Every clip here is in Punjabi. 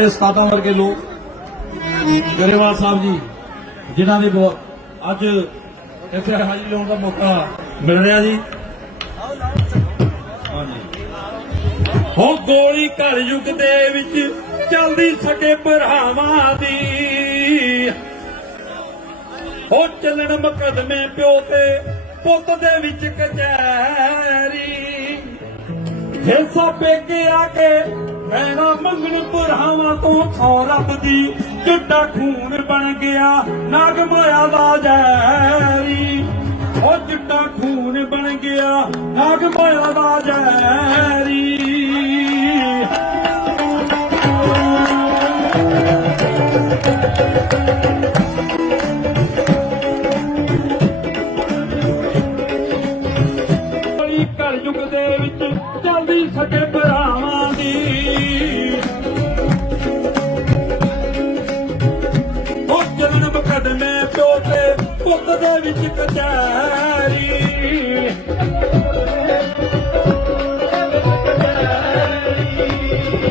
ਸਾਡੇ ਉਸਤਾਦਾਂ ਵਰਗੇ ਲੋਕ, ਗਰੇਵਾਲ ਸਾਹਿਬ ਜੀ, ਜਿਨ੍ਹਾਂ ਦੇ ਅੱਜ ਇੱਥੇ ਹਾਜ਼ਰੀ ਲਾਉਣ ਦਾ ਮੌਕਾ ਮਿਲ ਰਿਹਾ ਜੀ। ਹੋ ਗੋਲੀ ਘਰ ਯੁੱਗ ਦੇ ਵਿੱਚ ਚੱਲਦੀ ਸਕੇ ਭਰਾਵਾਂ ਦੀ। ਹੋ ਚੱਲਣ ਮੁਕਦਮੇ ਪਿਓ ਤੇ ਪੁੱਤ ਦੇ ਵਿੱਚ ਕਚਹਿਰੀ। ਹਿੱਸਾ ਪੇਕੇ ਆ ਕੇ ਮੈਨਾ ਮੰਗਣ ਭਰਾਵਾਂ ਤੋਂ ਸੌ ਰੱਬ ਦੀ। ਚਿੱਟਾ ਖੂਨ ਬਣ ਗਿਆ, ਨਾਗ ਮਾਇਆ ਦਾ ਜੈਰੀ ਉਹ ਚਿੱਟਾ ਖੂਨ ਬਣ ਗਿਆ, ਨਾਗ ਮਾਇਆ ਦਾ ਜੈਰੀ ਪੁੱਤ ਦੇ ਵਿੱਚ ਕਚਹਿਰੀ।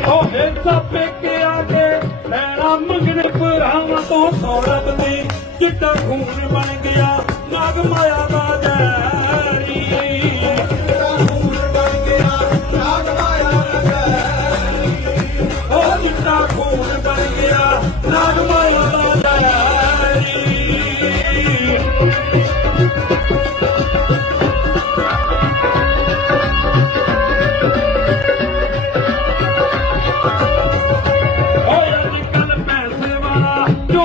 ਉਹ ਹਿੱਸਾ ਪੇਕੇ ਆ ਕੇ ਲੈਣਾ ਮੰਗਣ ਭਰਾਵਾਂ ਤੋਂ ਸੌਰਭ ਦੀ ਚਿੱਟਾ ਖੂਨ ਬਣ ਗਿਆ। ਨਾਗ ਮਾਇਆ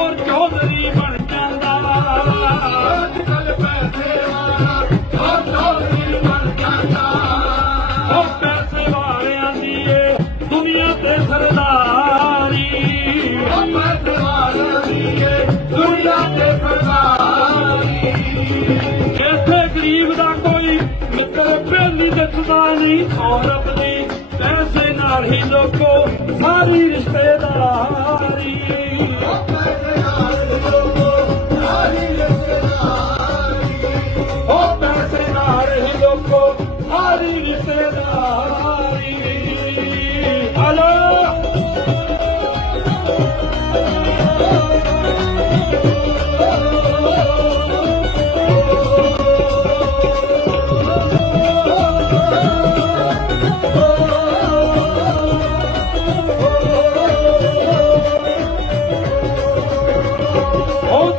ਚੋਰ ਚੌਧਰੀ ਬਣ ਜਾਂਦਾ। ਅੱਜ ਕੱਲ ਪੈਸੇ ਵਾਲਾ ਚੋਰ ਚੌਧਰੀ ਬਣ ਜਾਂਦਾ। ਉਹ ਪੈਸੇ ਵਾਲਿਆਂ ਦੀ ਏ ਦੁਨੀਆ ਤੇ ਸਰਦਾਰੀ। ਉਹ ਪੈਸੇ ਵਾਲਿਆਂ ਦੀ ਏ ਦੁਨੀਆ ਤੇ ਸਰਦਾਰੀ। ਕਿਸੇ ਗਰੀਬ ਦਾ ਕੋਈ ਮਿੱਤਰ ਪਿੰਡ ਦਿਸਦਾ ਨਹੀਂ ਸੌਰਭ ਦੀ ਪੈਸੇ ਨਾਲ ਹੀ ਲੋਕੋ ਸਾਰੀ ਰਿਸ਼ਤੇਦਾਰੀ।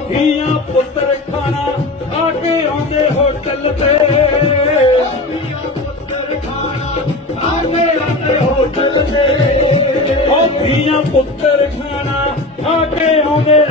ਧੀਆਂ ਪੁੱਤਰ ਖਾਣਾ ਆ ਕੇ ਆਉਂਦੇ ਹੋਟਲ ਤੇ। ਧੀਆਂ ਪੁੱਤਰ ਖਾਣਾ ਆ ਕੇ ਆਉਂਦੇ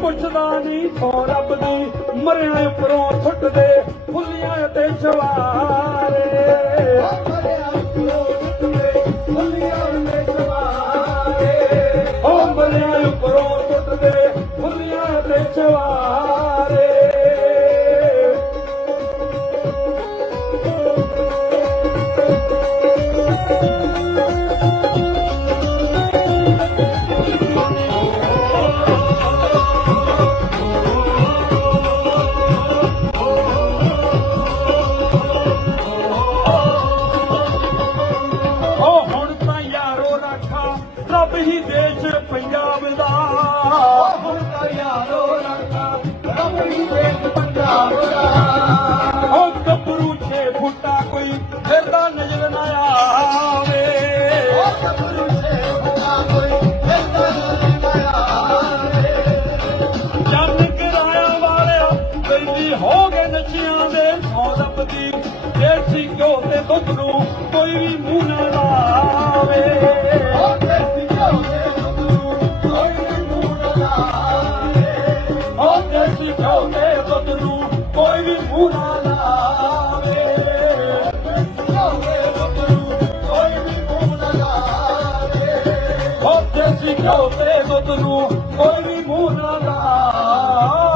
ਪੁੱਛਦਾ ਨਹੀਂ ਸੋ ਰੱਬ ਦੀ ਮਰਿਆ ਉੱਪਰੋਂ ਸੁੱਟਦੇ ਫੁੱਲੀਆਂ ਤੇ ਸ਼ਵਾਰੇ। ਰੱਬ ਹੀ ਦੇਸ਼ ਪੰਜਾਬ ਦਾ। ਹੁਣ ਤਾਂ ਯਾਰੋ ਰਾਖਾ ਰੱਬ ਹੀ ਦੇਸ਼ ਪੰਜਾਬ ਦਾ ਉਹ ਗੱਭਰੂ ਛੇ ਫੁੱਟਾ ਕੋਈ ਫਿਰਦਾ ਨਜ਼ਰ ਨਾ ਆਵੇ। ਉਹ ਗੱਭਰੂ ਛੇ ਫੁੱਟਾ ਕੋਈ ਫਿਰਦਾ ਨਜ਼ਰ ਨਾ ਆਵੇ ਜਨ ਕਿਰਾਇਆ ਵਾਲਿਆ ਬੈਲੀ ਹੋ ਗਏ ਨਸ਼ਿਆਂ ਦੇ। ਸੌਰਭ ਦੀ ਦੇਸੀ ਘਿਓ ਤੇ ਦੁੱਧ ਨੂੰ ਅਸੀਂ ਕਿਉਂਦੇ ਬੁੱਧ ਨੂੰ ਕੋਈ ਵੀ ਮੂੰਹ ਨਾ ਲਾਵੇ। ਕਿਉਂਦੇ ਬੁੱਧ ਨੂੰ ਕੋਈ ਵੀ ਮੂੰਹ ਨਾ ਲਾਵੇ। ਹੋ ਤੇ ਅਸੀਂ ਕਿਉਂਦੇ ਬੁੱਧ ਨੂੰ ਕੋਈ ਵੀ ਮੂੰਹ ਨਾ ਲਾਵੇ।